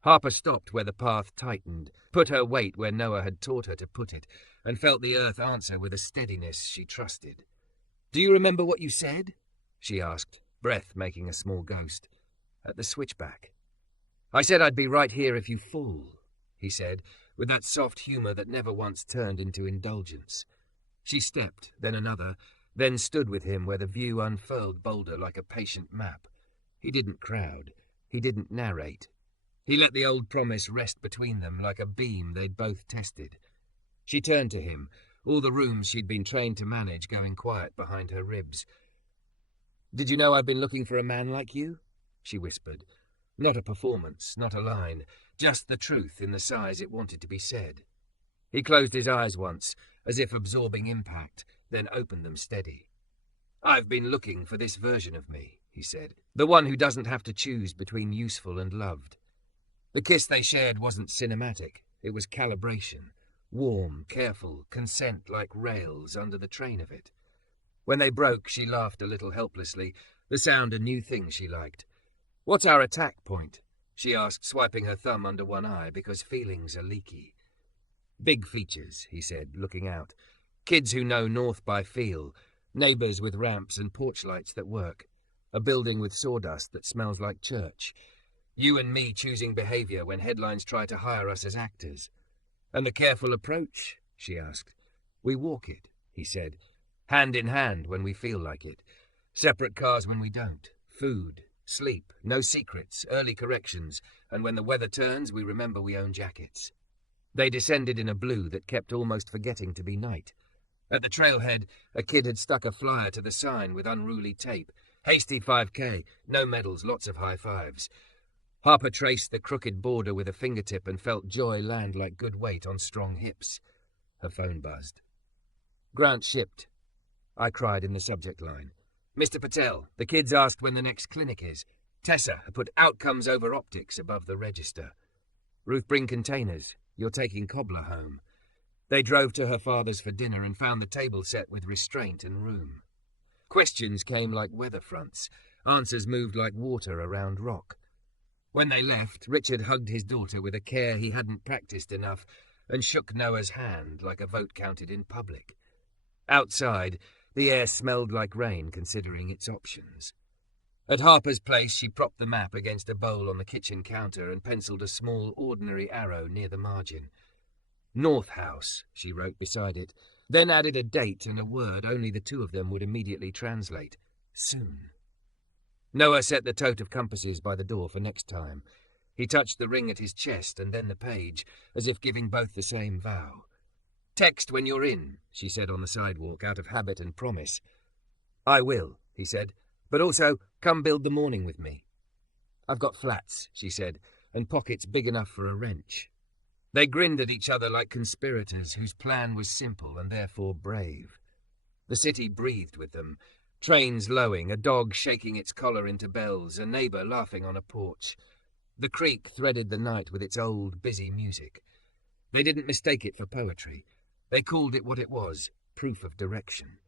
Harper stopped where the path tightened, put her weight where Noah had taught her to put it, and felt the earth answer with a steadiness she trusted. "Do you remember what you said?" she asked, breath making a small ghost. "At the switchback." "I said I'd be right here if you fall," he said, with that soft humour that never once turned into indulgence. She stepped, then another, then stood with him where the view unfurled Boulder like a patient map. He didn't crowd. He didn't narrate. He let the old promise rest between them like a beam they'd both tested. She turned to him, all the rooms she'd been trained to manage going quiet behind her ribs. "Did you know I've been looking for a man like you?" she whispered. Not a performance, not a line, just the truth in the size it wanted to be said. He closed his eyes once, as if absorbing impact, then opened them steady. "I've been looking for this version of me," he said, "the one who doesn't have to choose between useful and loved." The kiss they shared wasn't cinematic, it was calibration. Warm, careful, consent like rails under the train of it. When they broke, she laughed a little helplessly, the sound a new thing she liked. "What's our attack point?" she asked, swiping her thumb under one eye because feelings are leaky. "Big features," he said, looking out. "Kids who know north by feel, neighbours with ramps and porch lights that work, a building with sawdust that smells like church. You and me choosing behaviour when headlines try to hire us as actors." "And the careful approach?" she asked. "We walk it," he said, "hand in hand when we feel like it. Separate cars when we don't. Food, sleep, no secrets, early corrections, and when the weather turns, we remember we own jackets." They descended in a blue that kept almost forgetting to be night. At the trailhead, a kid had stuck a flyer to the sign with unruly tape. "Hasty 5K, no medals, lots of high fives." Harper traced the crooked border with a fingertip and felt joy land like good weight on strong hips. Her phone buzzed. "Grant shipped," I cried in the subject line. "Mr. Patel, the kids asked when the next clinic is. Tessa put outcomes over optics above the register. Ruth, bring containers. You're taking Cobbler home." They drove to her father's for dinner and found the table set with restraint and room. Questions came like weather fronts. Answers moved like water around rock. When they left, Richard hugged his daughter with a care he hadn't practiced enough and shook Noah's hand like a vote counted in public. Outside, the air smelled like rain considering its options. At Harper's place, she propped the map against a bowl on the kitchen counter and penciled a small, ordinary arrow near the margin. "North House," she wrote beside it, then added a date and a word only the two of them would immediately translate. Soon. Noah set the tote of compasses by the door for next time. He touched the ring at his chest and then the page, as if giving both the same vow. "Text when you're in," she said on the sidewalk, out of habit and promise. "I will," he said, "but also come build the morning with me." "I've got flats," she said, "and pockets big enough for a wrench." They grinned at each other like conspirators whose plan was simple and therefore brave. The city breathed with them. Trains lowing, a dog shaking its collar into bells, a neighbour laughing on a porch. The creek threaded the night with its old, busy music. They didn't mistake it for poetry. They called it what it was, proof of direction.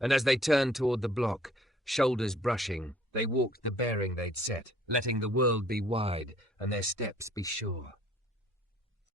And as they turned toward the block, shoulders brushing, they walked the bearing they'd set, letting the world be wide and their steps be sure.